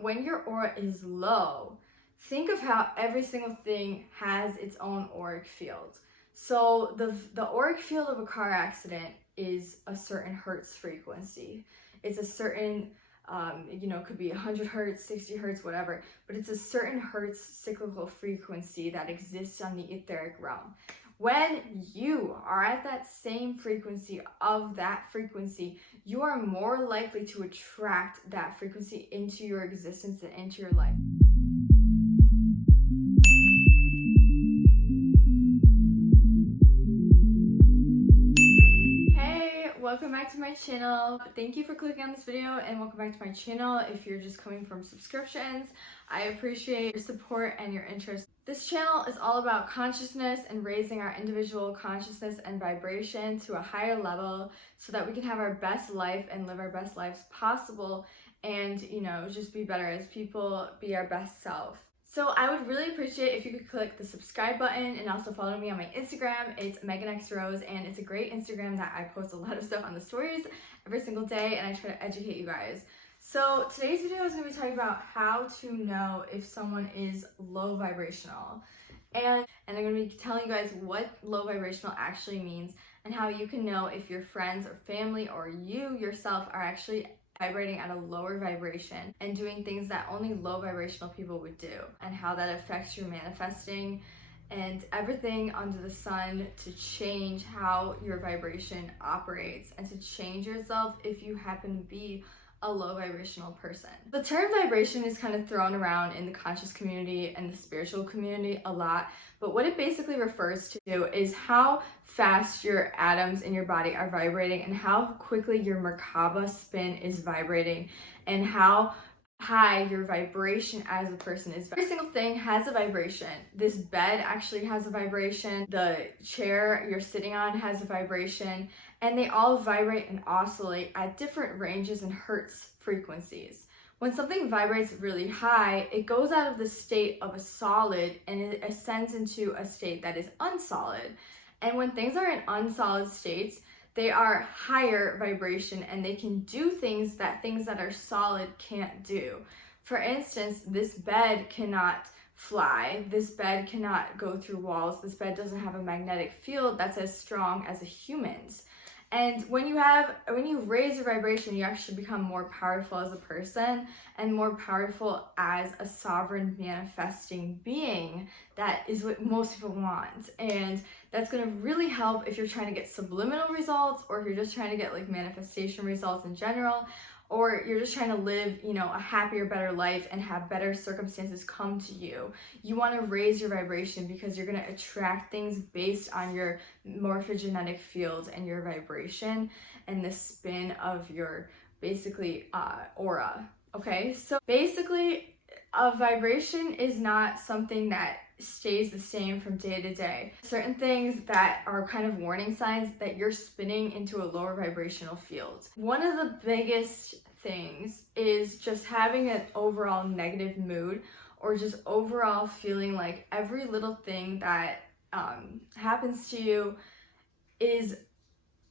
when your aura is low, think of how every single thing has its own auric field. So the auric field of a car accident is a certain hertz frequency. It's a certain, it could be 100 hertz, 60 hertz, whatever, but it's a certain hertz cyclical frequency that exists on the etheric realm. When you are at that same frequency of that frequency, you are more likely to attract that frequency into your existence and into your life. Welcome back to my channel. Thank you for clicking on this video and welcome back to my channel. If you're just coming from subscriptions, I appreciate your support and your interest. This channel is all about consciousness and raising our individual consciousness and vibration to a higher level so that we can have our best life and live our best lives possible and, just be better as people, be our best self. So I would really appreciate if you could click the subscribe button and also follow me on my Instagram. It's MeganXRose, and it's a great Instagram that I post a lot of stuff on the stories every single day, and I try to educate you guys. So today's video is going to be talking about how to know if someone is low vibrational. And I'm going to be telling you guys what low vibrational actually means and how you can know if your friends or family or you yourself are actually vibrating at a lower vibration and doing things that only low vibrational people would do, and how that affects your manifesting and everything under the sun to change how your vibration operates and to change yourself if you happen to be a low vibrational person. The term vibration is kind of thrown around in the conscious community and the spiritual community a lot, but what it basically refers to is how fast your atoms in your body are vibrating and how quickly your Merkaba spin is vibrating and how high your vibration as a person is. Every single thing has a vibration. This bed actually has a vibration. The chair you're sitting on has a vibration, and they all vibrate and oscillate at different ranges and hertz frequencies. When something vibrates really high, it goes out of the state of a solid and it ascends into a state that is unsolid. And when things are in unsolid states, they are higher vibration and they can do things that are solid can't do. For instance, this bed cannot fly. This bed cannot go through walls. This bed doesn't have a magnetic field that's as strong as a human's. And when you raise your vibration, you actually become more powerful as a person and more powerful as a sovereign manifesting being. That is what most people want. And that's going to really help if you're trying to get subliminal results, or if you're just trying to get like manifestation results in general, or you're just trying to live, a happier, better life and have better circumstances come to you. You want to raise your vibration because you're going to attract things based on your morphogenetic field and your vibration and the spin of your basically aura. Okay, so basically a vibration is not something that stays the same from day to day. Certain things that are kind of warning signs that you're spinning into a lower vibrational field. One of the biggest things is just having an overall negative mood, or just overall feeling like every little thing that happens to you is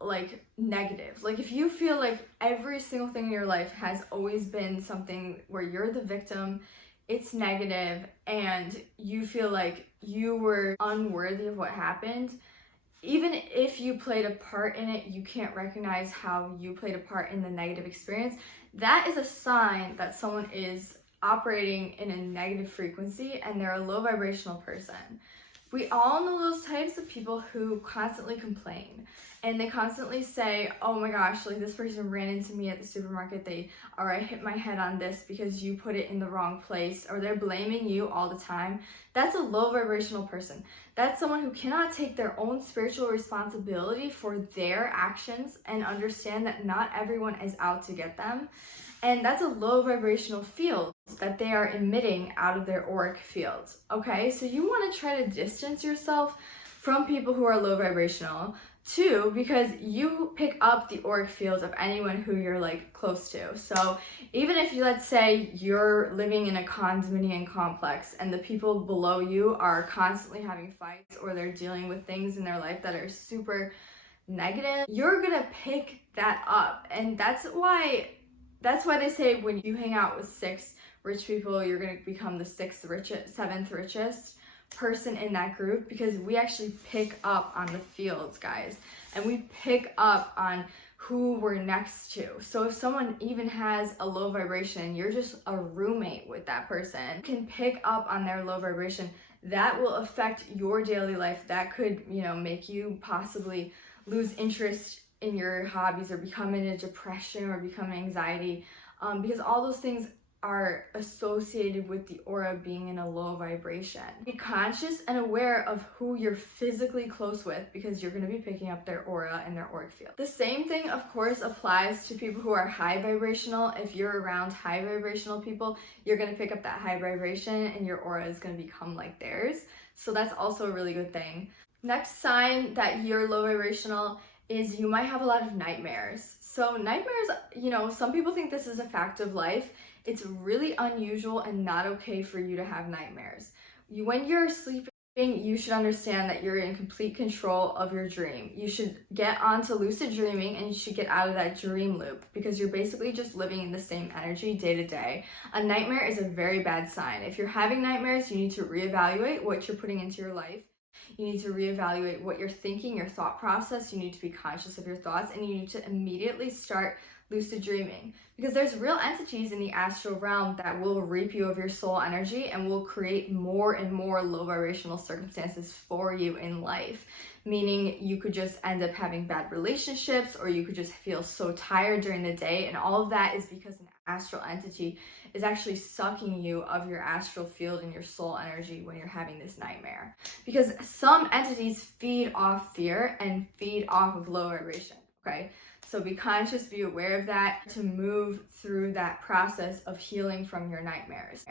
like negative. Like if you feel like every single thing in your life has always been something where you're the victim, it's negative, and you feel like you were unworthy of what happened, even if you played a part in it, you can't recognize how you played a part in the negative experience. That is a sign that someone is operating in a negative frequency and they're a low vibrational person. We all know those types of people who constantly complain and they constantly say, oh my gosh, like this person ran into me at the supermarket, or I hit my head on this because you put it in the wrong place, or they're blaming you all the time. That's a low vibrational person. That's someone who cannot take their own spiritual responsibility for their actions and understand that not everyone is out to get them. And that's a low vibrational field that they are emitting out of their auric fields. Okay, so you want to try to distance yourself from people who are low vibrational. Two, because you pick up the auric fields of anyone who you're like close to. So even if let's say you're living in a condominium complex and the people below you are constantly having fights, or they're dealing with things in their life that are super negative, you're gonna pick that up. And that's why they say when you hang out with 6 rich people, you're going to become the seventh richest person in that group, because we actually pick up on the fields, guys, and we pick up on who we're next to. So if someone even has a low vibration, you're just a roommate with that person, you can pick up on their low vibration. That will affect your daily life. That could, you know, make you possibly lose interest in your hobbies, or become in a depression, or become anxiety, because all those things are associated with the aura being in a low vibration. Be conscious and aware of who you're physically close with, because you're going to be picking up their aura and their auric field. The same thing, of course, applies to people who are high vibrational. If you're around high vibrational people, you're going to pick up that high vibration, and your aura is going to become like theirs. So that's also a really good thing. Next sign that you're low vibrational is you might have a lot of nightmares. So nightmares, you know, some people think this is a fact of life. It's really unusual and not okay for you to have nightmares. When you're sleeping, you should understand that you're in complete control of your dream. You should get onto lucid dreaming, and you should get out of that dream loop, because you're basically just living in the same energy day to day. A nightmare is a very bad sign. If you're having nightmares, you need to reevaluate what you're putting into your life. You need to reevaluate what you're thinking, your thought process. You need to be conscious of your thoughts, and you need to immediately start lucid dreaming, because there's real entities in the astral realm that will reap you of your soul energy and will create more and more low vibrational circumstances for you in life. Meaning you could just end up having bad relationships, or you could just feel so tired during the day, and all of that is because an astral entity is actually sucking you of your astral field and your soul energy when you're having this nightmare. Because some entities feed off fear and feed off of low vibration, okay? So be conscious, be aware of that, to move through that process of healing from your nightmares.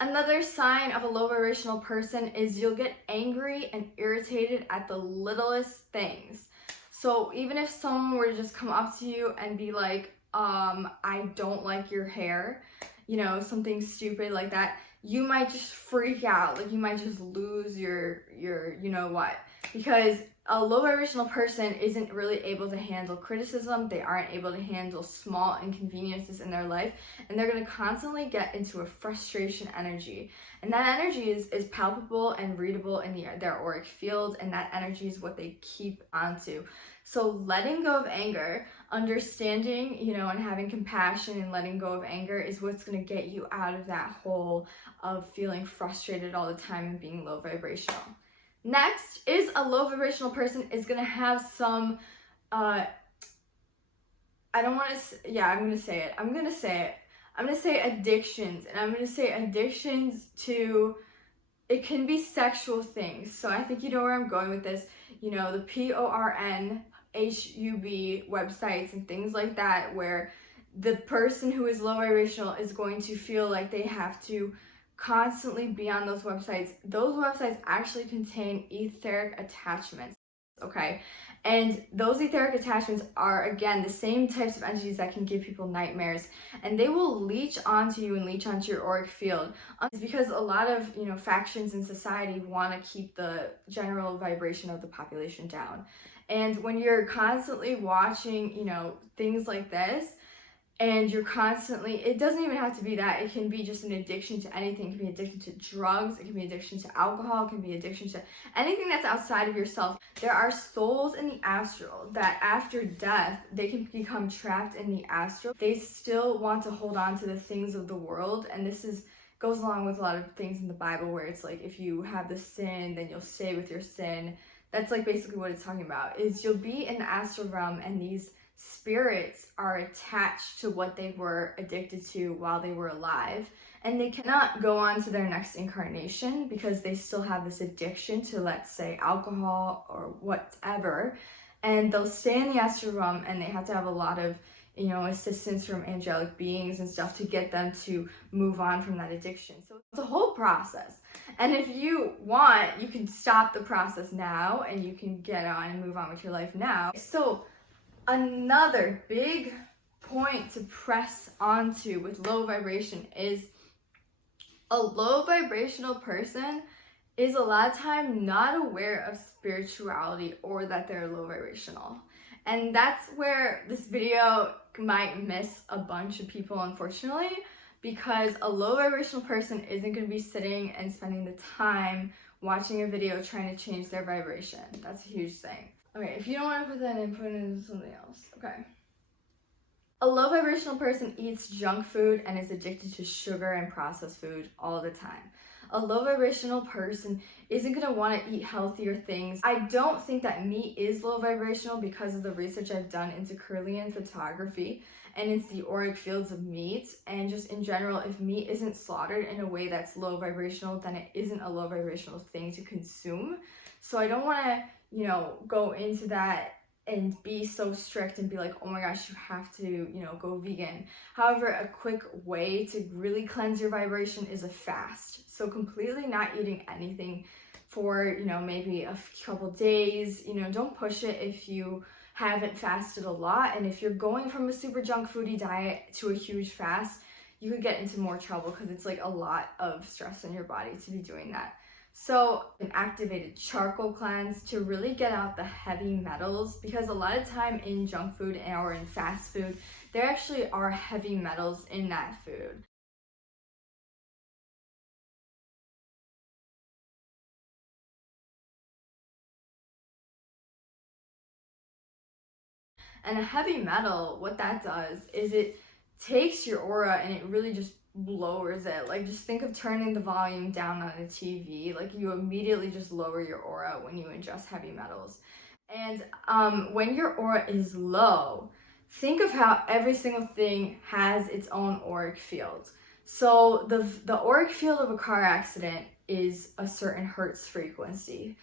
Another sign of a low vibrational person is you'll get angry and irritated at the littlest things. So even if someone were to just come up to you and be like, I don't like your hair, you know, something stupid like that, you might just freak out. Like, you might just lose your you know what, because a low vibrational person isn't really able to handle criticism. They aren't able to handle small inconveniences in their life, and they're going to constantly get into a frustration energy. And that energy is palpable and readable in their auric field, and that energy is what they keep onto. So letting go of anger, understanding, you know, and having compassion and letting go of anger is what's going to get you out of that hole of feeling frustrated all the time and being low vibrational. Next is a low vibrational person is going to have some, I'm going to say it. I'm going to say addictions, and I'm going to say addictions to, it can be sexual things. So I think you know where I'm going with this. You know, the PORN, HUB websites and things like that, where the person who is low vibrational is going to feel like they have to constantly be on those websites. Those websites actually contain etheric attachments, okay? And those etheric attachments are, again, the same types of entities that can give people nightmares, and they will leech onto you and leech onto your auric field. It's because a lot of, you know, factions in society want to keep the general vibration of the population down. And when you're constantly watching, you know, things like this, and you're constantly, it doesn't even have to be that. It can be just an addiction to anything. It can be addiction to drugs. It can be addiction to alcohol. It can be addiction to anything that's outside of yourself. There are souls in the astral that after death, they can become trapped in the astral. They still want to hold on to the things of the world. And this goes along with a lot of things in the Bible, where it's like, if you have the sin, then you'll stay with your sin. That's like basically what it's talking about, is you'll be in the astral realm, and these spirits are attached to what they were addicted to while they were alive, and they cannot go on to their next incarnation because they still have this addiction to, let's say, alcohol or whatever, and they'll stay in the astral realm, and they have to have a lot of, you know, assistance from angelic beings and stuff to get them to move on from that addiction. So it's a whole process, and if you want, you can stop the process now, and you can get on and move on with your life now. So another big point to press onto with low vibration is a low vibrational person is a lot of time not aware of spirituality, or that they're low vibrational. And that's where this video might miss a bunch of people, unfortunately, because a low vibrational person isn't going to be sitting and spending the time watching a video trying to change their vibration. That's a huge thing. Okay, if you don't want to put that in, put it into something else. Okay. A low vibrational person eats junk food and is addicted to sugar and processed food all the time. A low vibrational person isn't going to want to eat healthier things. I don't think that meat is low vibrational because of the research I've done into Kirlian photography and into the auric fields of meat. And just in general, if meat isn't slaughtered in a way that's low vibrational, then it isn't a low vibrational thing to consume. So I don't want to, go into that and be so strict and be like, oh my gosh, you have to, go vegan. However, a quick way to really cleanse your vibration is a fast. So completely not eating anything for, maybe a couple days. Don't push it if you haven't fasted a lot. And if you're going from a super junk foodie diet to a huge fast, you could get into more trouble because it's like a lot of stress in your body to be doing that. So an activated charcoal cleanse to really get out the heavy metals, because a lot of time in junk food or in fast food, there actually are heavy metals in that food. And a heavy metal, what that does is it takes your aura and it really just lowers it. Like, just think of turning the volume down on a TV. Like, you immediately just lower your aura when you ingest heavy metals. And when your aura is low, think of how every single thing has its own auric field. So the auric field of a car accident is a certain hertz frequency.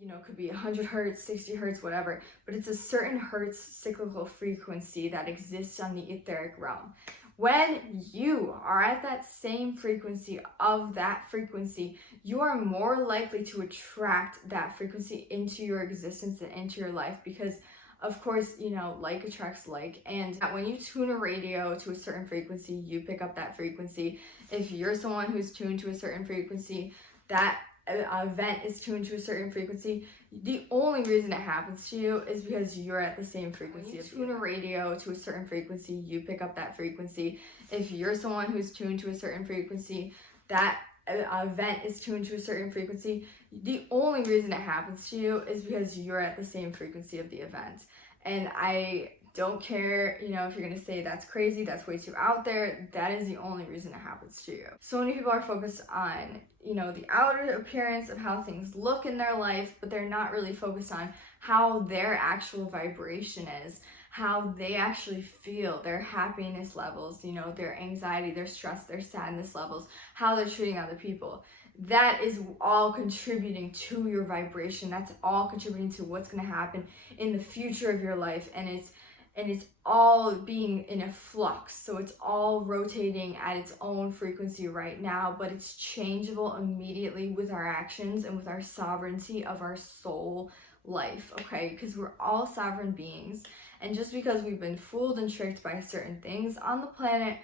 It could be 100 hertz, 60 hertz, whatever, but it's a certain hertz cyclical frequency that exists on the etheric realm. When you are at that same frequency of that frequency, you are more likely to attract that frequency into your existence and into your life because, of course, like attracts like. And when you tune a radio to a certain frequency, you pick up that frequency. If you're someone who's tuned to a certain frequency, that event is tuned to a certain frequency, the only reason it happens to you is because you're at the same frequency. If you tune a radio to a certain frequency, you pick up that frequency. If you're someone who's tuned to a certain frequency, that event is tuned to a certain frequency, the only reason it happens to you is because you're at the same frequency of the event. And I don't care, if you're gonna say that's crazy, that's way too out there, that is the only reason it happens to you. So many people are focused on, the outer appearance of how things look in their life, but they're not really focused on how their actual vibration is, how they actually feel, their happiness levels, their anxiety, their stress, their sadness levels, how they're treating other people. That is all contributing to your vibration. That's all contributing to what's going to happen in the future of your life. And it's all being in a flux. So it's all rotating at its own frequency right now, but it's changeable immediately with our actions and with our sovereignty of our soul life, okay? Because we're all sovereign beings. And just because we've been fooled and tricked by certain things on the planet,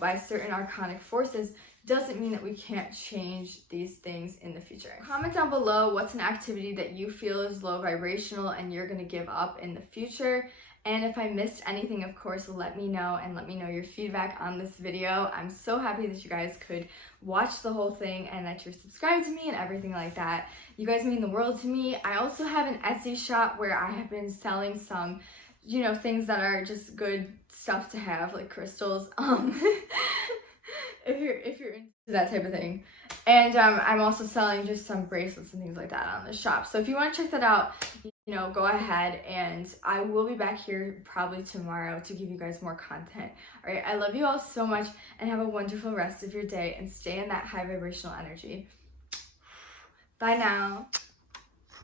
by certain archonic forces, doesn't mean that we can't change these things in the future. Comment down below what's an activity that you feel is low vibrational and you're going to give up in the future. And if I missed anything, of course, let me know and let me know your feedback on this video. I'm so happy that you guys could watch the whole thing and that you're subscribed to me and everything like that. You guys mean the world to me. I also have an Etsy shop where I have been selling some, things that are just good stuff to have, like crystals. If you're into that type of thing. And I'm also selling just some bracelets and things like that on the shop. So if you want to check that out, go ahead, and I will be back here probably tomorrow to give you guys more content. All right, I love you all so much and have a wonderful rest of your day and stay in that high vibrational energy. Bye now.